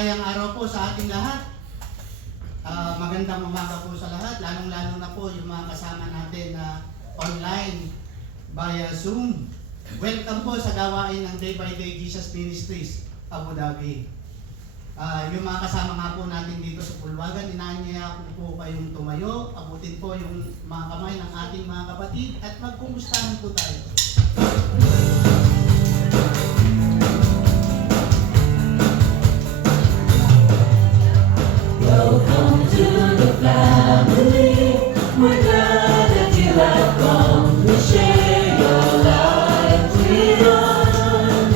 Maligayang araw po sa ating lahat. Magandang umaga po sa lahat, lalong-lalo na po yung mga kasama natin na online via Zoom. Welcome po sa gawain ng Day by Day Jesus Ministries, Abu Dhabi. Yung mga kasama nga po natin dito sa Pulwagan, inaanyaya ko po kayong tumayo, abutin po yung mga kamay ng ating mga kapatid at magkumustahan po tayo. Welcome to the family. We're glad that you have come to share your life with us.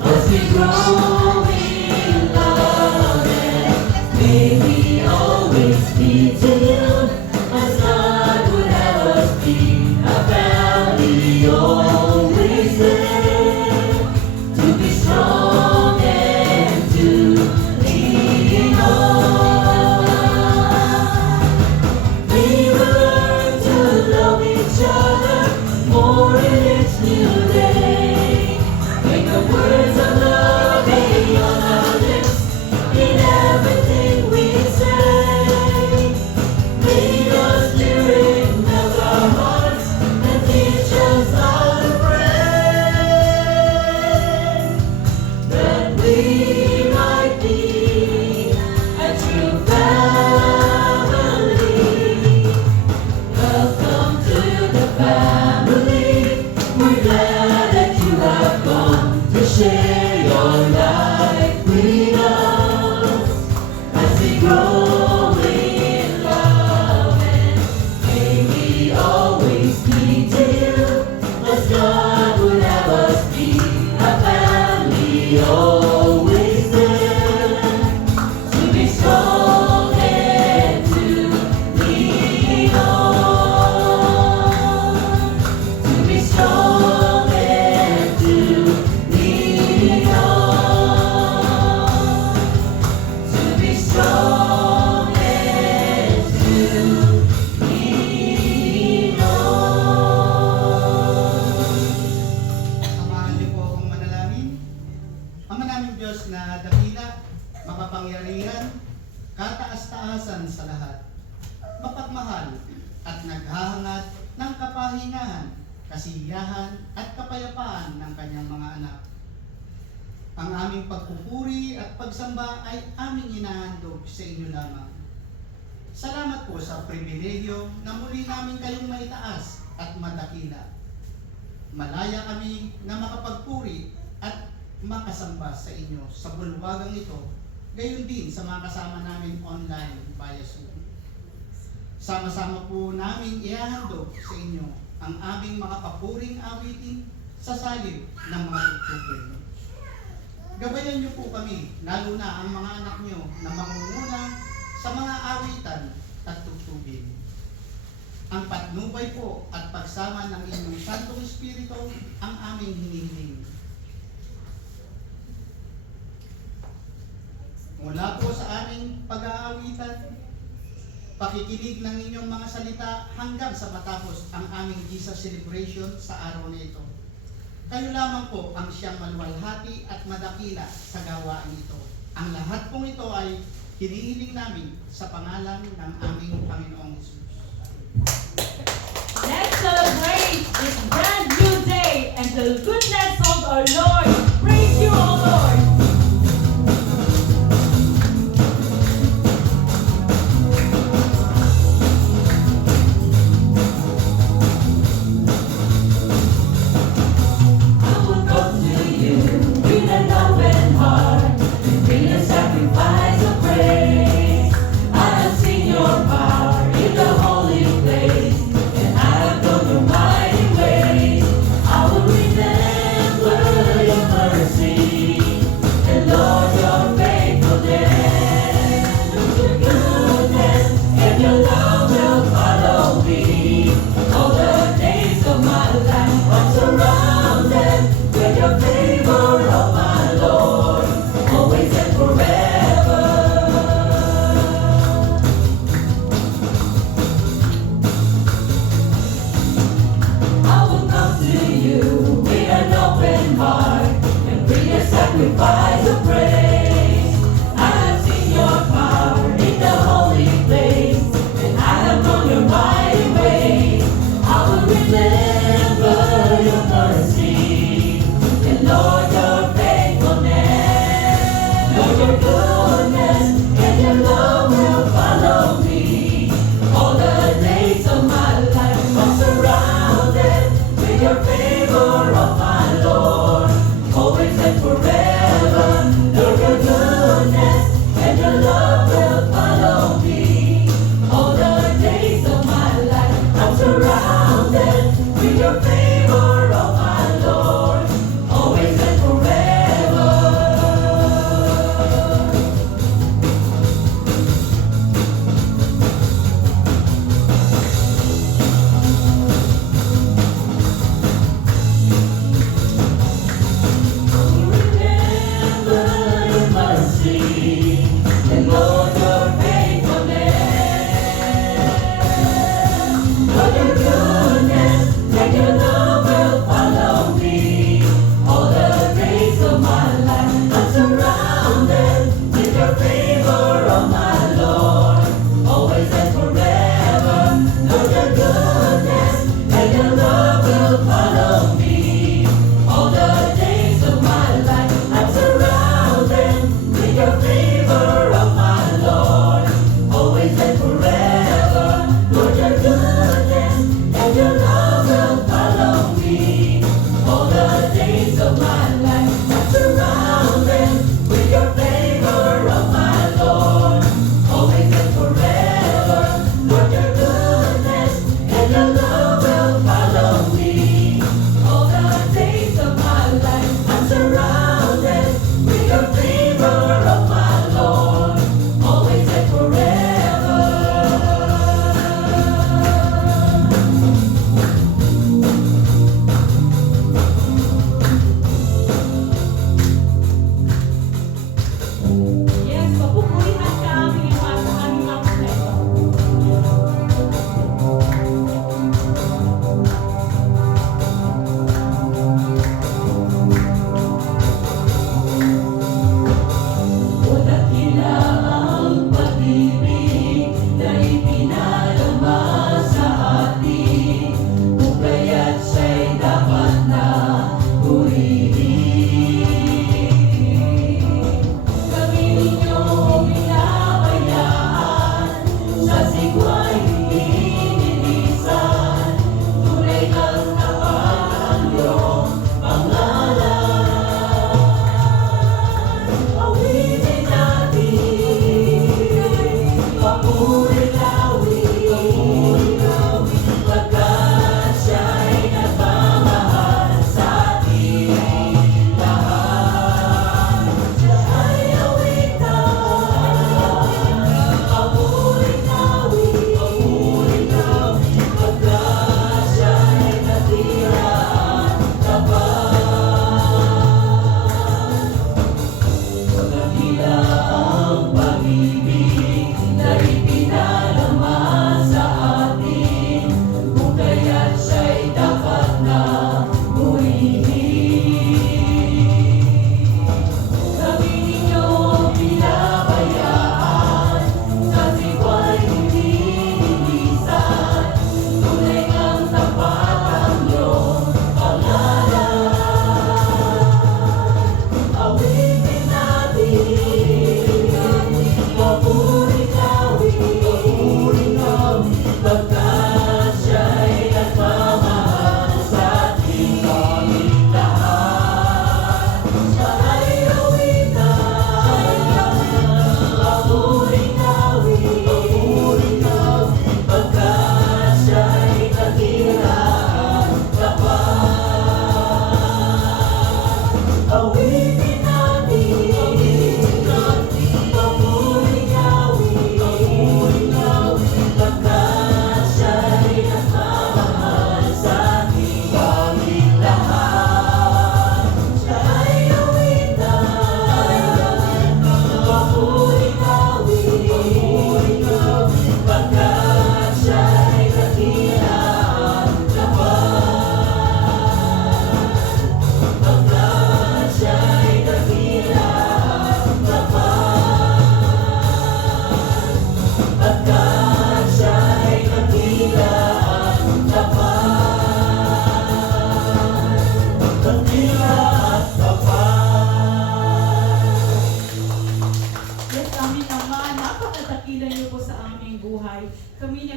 As we grow in love and may we always be to you, as God would have us be a family always there, to be strong and to lean on. More in each new day. Make the words of love be on our lips in everything we say. Lead us, Spirit, melt our hearts and teach us how to pray, that we might be a true family. Welcome to the family. We're glad that you have come to share your life with us. As we grow in love and may we always be to you, as God would have us be a family always there, to be strong and to lean on, to be strong and to lean on, to be strong and to lean on. Samahan niyo po akong manalangin. Ama naming Diyos na dakila, makapangyarihan, kataas-taasan sa lahat, mapagmahal at naghahangad ng kapahingahan, kasiyahan at kapayapaan ng kanyang mga anak. Ang aming pagpupuri at pagsamba ay aming inahandog sa inyo lamang. Salamat po sa pribilehyo na muli namin kayong maitaas at madakila. Malaya kami na makapagpuri at makasamba sa inyo sa bulwagang ito, gayon din sa mga kasama namin online via Zoom. Sama-sama po namin ihahandog sa inyo ang aming mga papuring awitin sa salib ng mga tugtugin. Gabayan niyo po kami, lalo na ang mga anak niyo na mangunguna sa mga awitan at tugtugin. Ang patnubay po at pagsama ng inyong Santong Espiritu ang aming hinihiling. Mula po sa aming pag-aawitan, pakikinig ng inyong mga salita hanggang sa matapos ang aming Jesus celebration sa araw na ito. Kayo lamang po ang siyang maluwalhati at madakila sa gawain ito. Ang lahat pong ito ay hinihiling namin sa pangalan ng aming Panginoong Jesus. Let's celebrate this brand new day and the goodness of our Lord. Praise you, O Lord. I will come to you with an open heart and bring a sacrifice of praise. I have seen your power in the holy place, and I have known your mighty ways. I will remember your mercy and Lord your faithfulness. Your goodness and your love will follow me all the days of my life. I'm surrounded with your favor, oh my Lord, always and forever. I will come to you with an open heart and bring a sacrifice of praise. I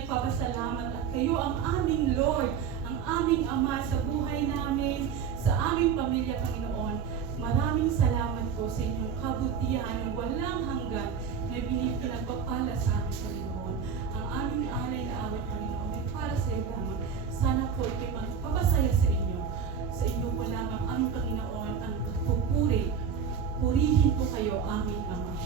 nagpapasalamat at kayo ang aming Lord, ang aming Ama sa buhay namin, sa aming pamilya, Panginoon. Maraming salamat po sa inyong kabutihan ng walang hanggan na pinagpapala sa amin, Panginoon. Ang aming alay na awit, Panginoon, ay para sa iyo lamang. Sana po ito'y magpapasaya sa inyo. Sa inyo po lamang, aming Panginoon, ang pagpupuri. Purihin po kayo, aming Ama.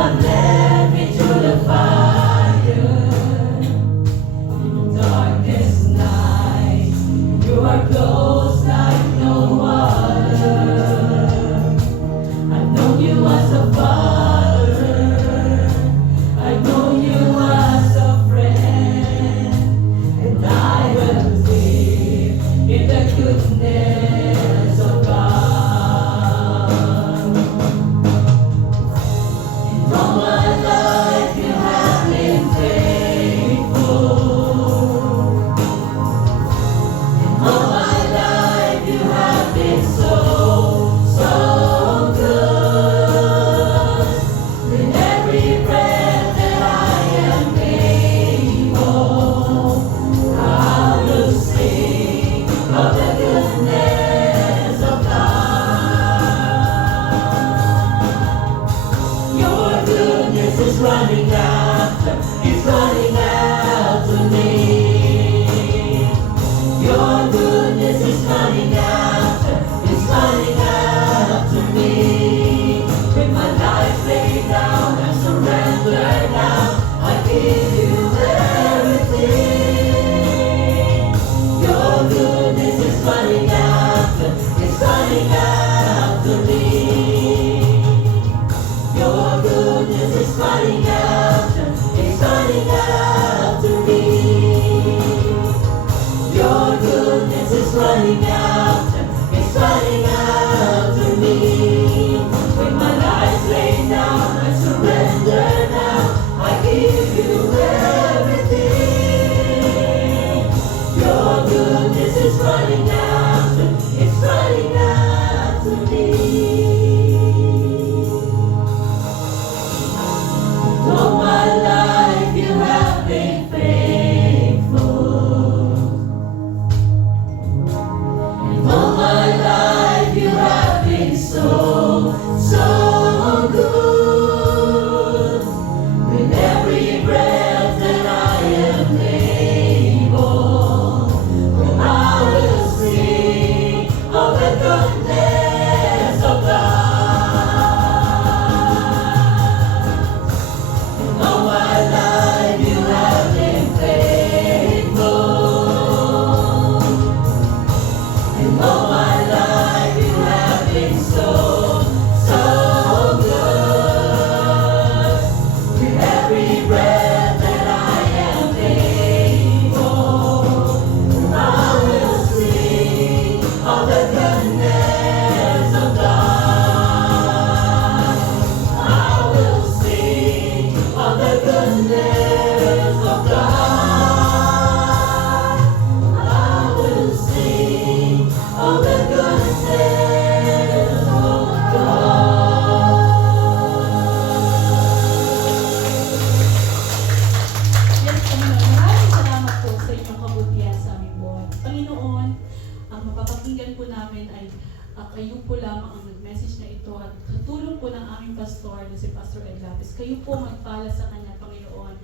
have led me through the fire, in the darkest night. You are close like no other. I've known you as a father. I've known you as a friend, and I will live in the goodness of God. In all my life you have been faithful. In all my life you have been so, so good. With every breath that I am able, I will sing of the goodness of God. Your goodness is running after, it's running after me. Your goodness is running after, it's running after me. With my life laid down, I surrender now. I give you everything. Your goodness is running after, it's running after me. Your goodness is running after, it's running after me. Your goodness is running after, it's running after me. With my life laid down, I surrender now. I give you everything. Your goodness is running after, it's running after me. All my life you have been faithful. And all my life you have been so, so good. With every breath that I am able, I will sing of the goodness of God. All my life you have been faithful. And all my life you have been so, so good. With every breath that I am able, I will sing of the goodness of God. I will sing of the goodness of God. I will sing of the goodness of God. Yes, Panginoon, maraming salamat po sa inyong kabutihan sa aming buhay. Panginoon, ang mapapakinggan po namin ay kayo po lamang ang nag-message na ito at katulong po ng aming pastor na si Pastor Ed Lapis. Kayo po magpala sa kanya, Panginoon.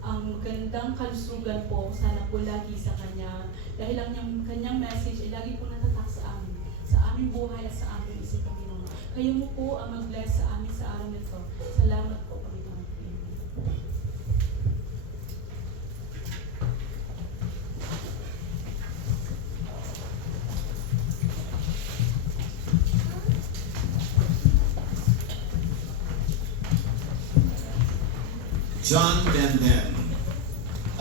Ang magandang kalusugan po, sana po lagi sa kanya. Dahil ang kanyang message ay lagi po natatak sa amin, sa aming buhay at sa aming isip, Panginoon. Kayo mo po ang mag-bless sa amin sa araw nito. Salamat po, Panginoon. Amen. John 10:10.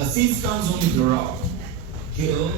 A thief comes only to rob, kill,